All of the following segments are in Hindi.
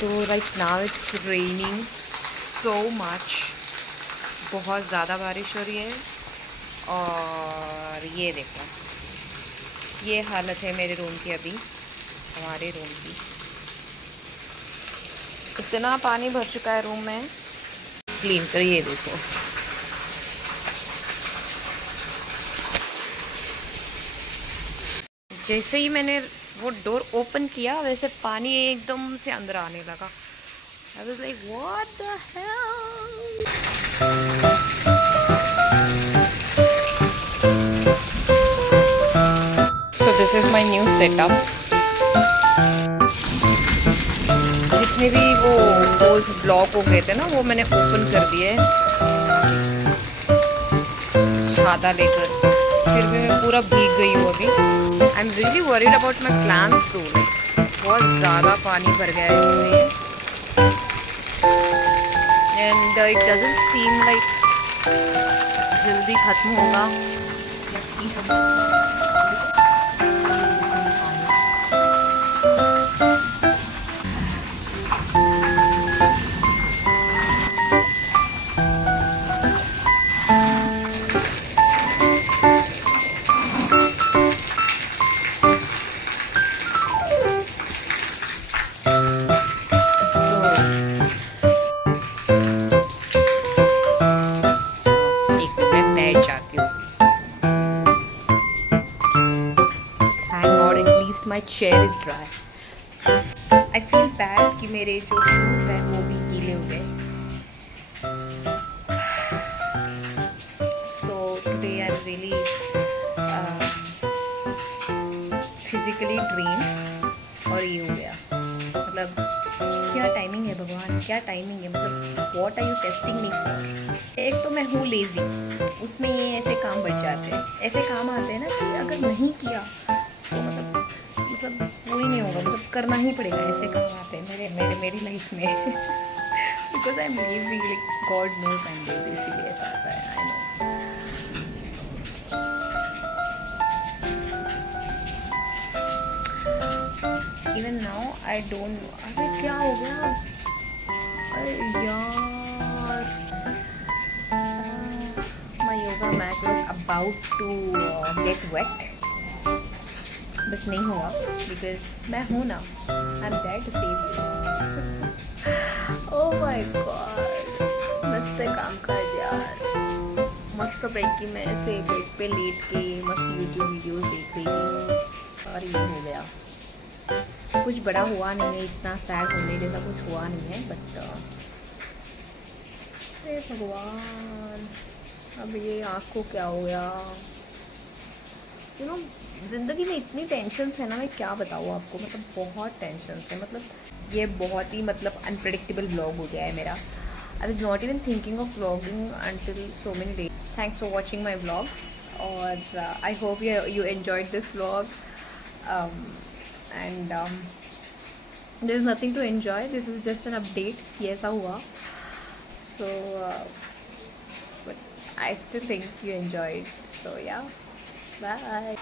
तो right now it's raining so much, बहुत ज़्यादा बारिश हो रही है। और ये देखो, ये हालत है मेरे रूम की अभी, हमारे रूम की। इतना पानी भर चुका है रूम में। क्लीन कर, ये देखो। जैसे ही मैंने वो डोर ओपन किया वैसे पानी एकदम से अंदर आने लगा। I was like, what the hell? So this is my new setup. जितने भी वो होल्स ब्लॉक हो गए थे ना, वो मैंने ओपन कर दिए छाता लेकर। फिर भी मैं पूरा भीग गई हूँ अभी। I am really worried about my plants too. बहुत ज़्यादा पानी भर गया है इसमें, and it doesn't seem like जल्दी खत्म होगा। My chair is dry. I feel bad कि मेरे जो shoes हैं वो भी गीले हो गए। So today I'm really physically drained। और ये हो गया, मतलब क्या टाइमिंग है भगवान, क्या टाइमिंग है। मतलब what are you testing me for? एक तो मैं हूँ लेजी, उसमें ये ऐसे काम बढ़ जाते हैं। ऐसे काम आते हैं ना कि अगर नहीं किया तो मतलब वो ही नहीं होगा, मतलब करना ही पड़ेगा। ऐसे काम आते हैं मेरी लाइफ में। Because I am lazy, like God knows I am lazy, इसीलिए ऐसा आता है। I know. Even now I don't know, अरे क्या हो गया, अरे यार। My yoga mat was about to get wet, but नहीं हुआ बिकॉज मैं हूँ ना, I am there to save you. Oh my God, मस्त काम कर यार। मस्त पैकी मैं ऐसे बेड पे लेट के मस्त यूट्यूब वीडियोस देख रही थी और ये हो गया। कुछ बड़ा हुआ नहीं है, इतना सैड होने जैसा कुछ हुआ नहीं है, बट अरे भगवान, अब ये आँख को क्या हो गया। यू नो, ज़िंदगी में इतनी टेंशन है ना, मैं क्या बताऊँ आपको। मतलब बहुत टेंशन है, मतलब ये बहुत ही मतलब अनप्रेडिक्टेबल व्लॉग हो गया है मेरा। I was not even thinking of vlogging until so many days. Thanks for watching my vlogs, और I hope you enjoyed this vlog. And there is nothing to enjoy, this is just an update कि ऐसा हुआ। So but I still think you enjoyed, so ya, bye।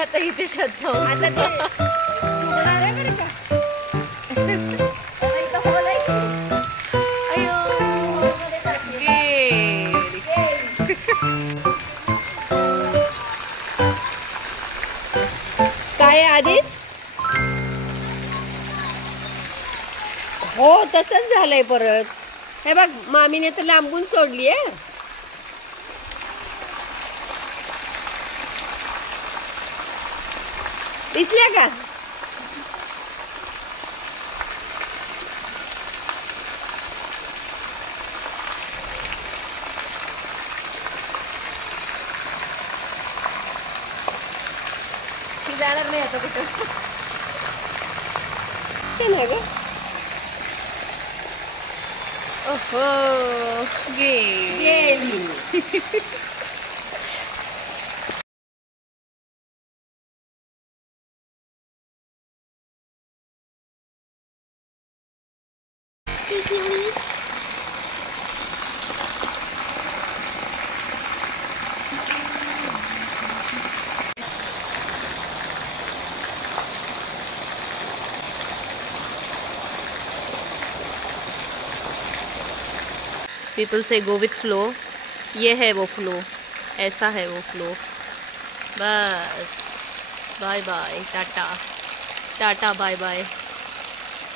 आता इथेच जाऊन. आता ते होणार आहे बरं का. आता इथं hall आहे की. अयो हॉलमध्ये टाकली. गेली. काय आधीच हो तसंच झालंय परत. हे बघ मामीने तर लांबून सोडली आहे. दिसल्या का? ती जाणार नाही आता कुठं. ते ना ग. ओहो गेली. पीपल से गो विथ फ्लो. ये है वो फ्लो. ऐसा है वो फ्लो. बस bye bye tata tata bye bye.